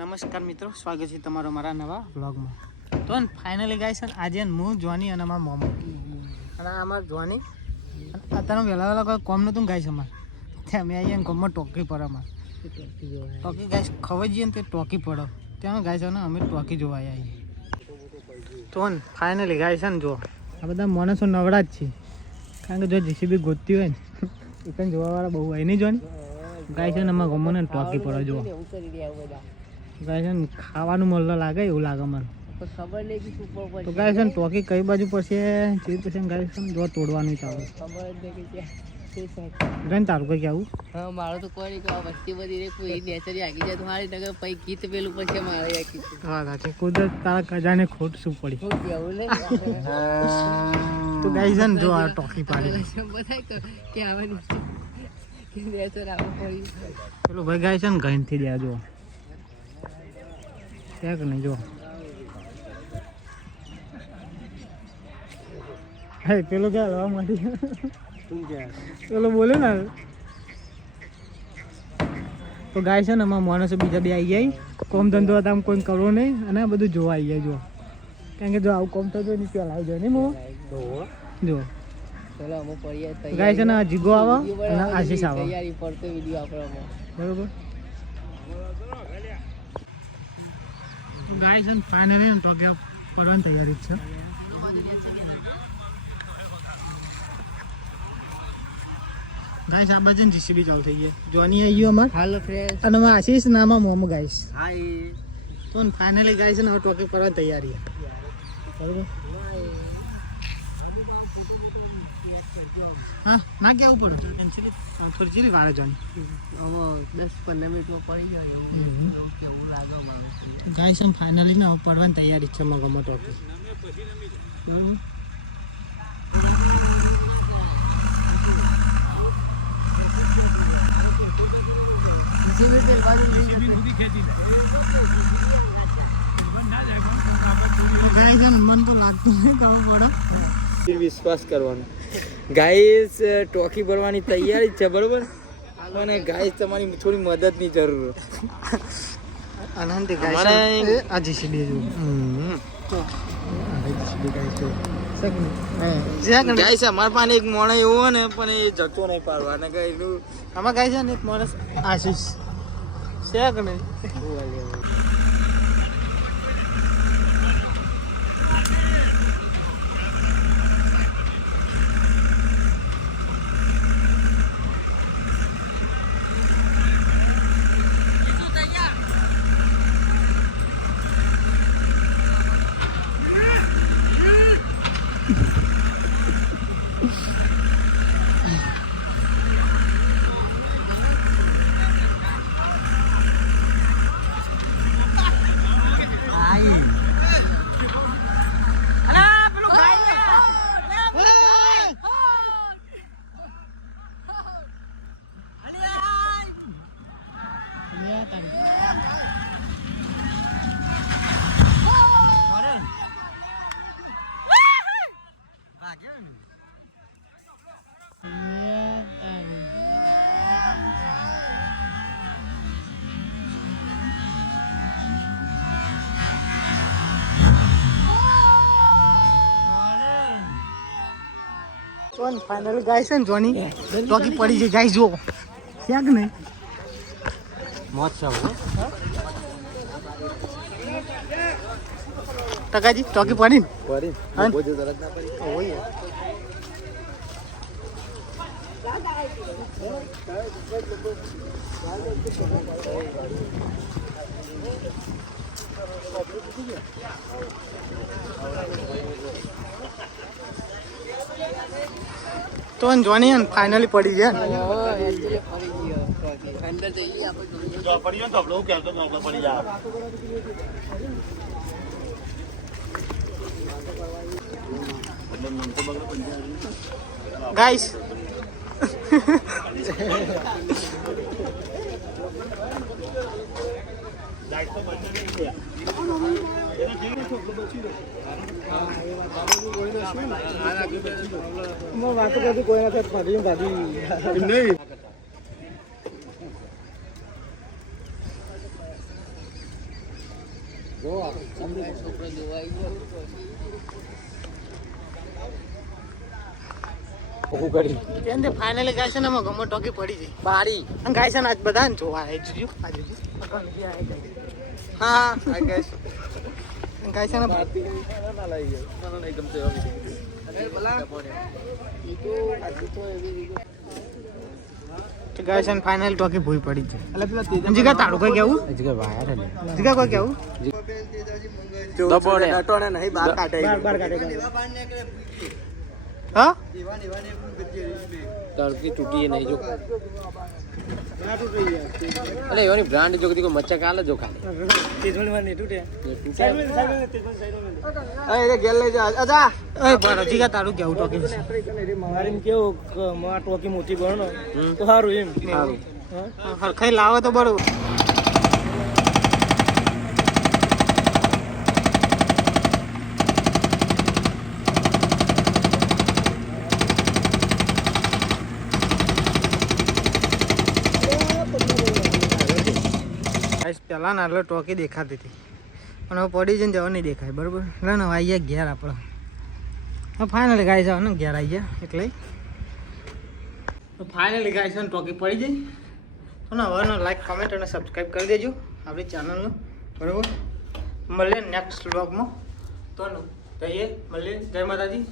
નમસ્કાર મિત્રો, સ્વાગત છે તમારો મારા નવા વ્લોગમાં. તો ફાઇનલી ગાય છે આજે હું, જોની અને અમારા મોમો. અને અમારા જોની. અત્યારે વહેલા વહેલા કોઈ કોમ નહોતું છે અમારે. અમે આવીએ ને ગમમાં ટોકી પડે અમારે. ટોકી ગાય ખબર જઈએ ને તે ટોકી પડો. ત્યાં ગાય છે ને અમે ટોકી જોવા આવીએ. તો ફાઇનલી ગાય છે ને જો, આ બધા માણસો નવડા જ છે. કારણ કે જો જીસીબી ગોતતી હોય ને, એ પણ જોવાવાળા બહુ હોય. નહીં, જોની? ગાય છે ને અમારા ગમમાં ને ટોકી પડે જો ગાય છે ને ખાવાનું મળે લાગે એવું લાગે મને. ખબર નહીં કે શું તો ગાય છે ને ટોકી કઈ બાજુ પડશે જે પછી ગાય છે ને જો તોડવાનું ચાલુ. ખબર નહીં કે તારું કઈ આવું. હા મારું તો કોઈ નહીં કે આ વસ્તી બધી રે કોઈ નેચરી આગી જાય. તો હારી નગર પછી ગીત પેલું પછી મારે આખી. સાચી. કુદરત તારા ખજાને ખોટ શું પડી? શું કેવું નહીં તો ગાય છે ને જો આ ટોકી પાડી. બધા કે આવવાની કે નેચર આવું પડી. પેલું ભાઈ ગાય છે ને ગઈનથી દે જો. છે કે નહીં જો. હે પેલો ક્યાં લવા માંડી પેલો બોલે ને તો ગાય છે ને એમાં માણસો બીજા બે આવી જાય કોમ ધંધો હતા આમ કોઈ કરવો નહીં. અને આ બધું જોવા આવી જાય જો. કારણ કે જો આવું કોમ થતું હોય ને ત્યાં લાવી જાય નહીં મો? જો. ગાય છે ને આ જીગો આવે અને આશીષ આવે. બરોબર? ગાય છે ને ફાઇનલી તો કે પડવાની તૈયારી છે. ગાય આ બાજુ જીસીબી ચાલુ થઈ ગઈ. જોની આવી ગયો અમાર. હાલો ફ્રેન્ડ અને અમાર આશીષ નામાં મોમ ગાઈસ હાય તો ફાઇનલી છે ને હવે ટોકે કરવાની તૈયારી બરોબર? હા ના કેવું પડે? થોડી ચીલી વાળે જોની અમે દસ પંદર મિનિટમાં પડી જાય એવું એવું કેવું લાગે મારું ગાય છે ફાઇનલી ને હવે પડવાની તૈયારી છે મગમાં ટોકી જીવી તેલ બાજુ લઈ જશે. ગાય છે ને મન તો લાગતું નહીં કહું આવું પડે વિશ્વાસ કરવાનો. ગાઈસ ટોકી ભરવાની તૈયારી છે બરોબર? અને ગાઈસ તમારી થોડી મદદની જરૂર. અનંત અમારે- આ જીસીબી જો છે. ગાઈસ અમારા પાસે એક મોણ એવો ને પણ એ જતો નહીં પાડવા. અને કે એનું આમાં છે ને એક માણસ આશીષ સેકન્ડ. તો ફાઇનલ ગાય છે ને જોની ટોકી પડી છે ગાય જો ક્યાંક ને? મોત છે ટકાજી ટોકી પડી પડી તરત ના પડી તો જોની ફાઇનલી પડી ગયા. ગાઈસ વાતો કરતી કોઈ નથી ફરી નહીં છોકરો કરી ફાઇનલી ગમો ટોકી પડી જઈ બારી. અને ગાય છે ને આજ બધા જોવા આવે જોજો આ જોજો હા આઈ ગેસ ગાય છે ને ગાય છે ને ફાઇનલ ટોકી ભૂઈ પડી છે એટલે પેલા જીગા તારું કઈ કેવું જીગા કોઈ કેવું દબોને બાર બાર કાઢે હા? તડકી તૂટી નહીં જો. અરે એની બ્રાન્ડ જો કદી કોઈ મચ્ચા કાલે જો ખાલી. એ ગેલ લઈ જા. અજા એ બરો જીગા તારું કેવું ટોકી વિશે મારે એમ કેવું માં ટોકી મોટી ગણો. તો સારું એમ. સારું. હરખાઈ લાવે તો બરોબર. ગાઈસ, પહેલા નાટલો ટોકી દેખાતી હતી. પણ હવે પડી જઈને જવા નહીં દેખાય બરાબર? એટલે ને આવી ગયા ઘેર આપણે. હવે ફાઇનલી ગાય છે ને ઘેર આવી ગયા એટલે તો ફાઇનલી છે ને ટોકી પડી જઈ તો ને હવે લાઈક કમેન્ટ અને સબસ્ક્રાઈબ કરી દેજો આપણી ચેનલનું બરાબર? મળીએ નેક્સ્ટ વ્લોગમાં તો ને મળીએ. જય માતાજી.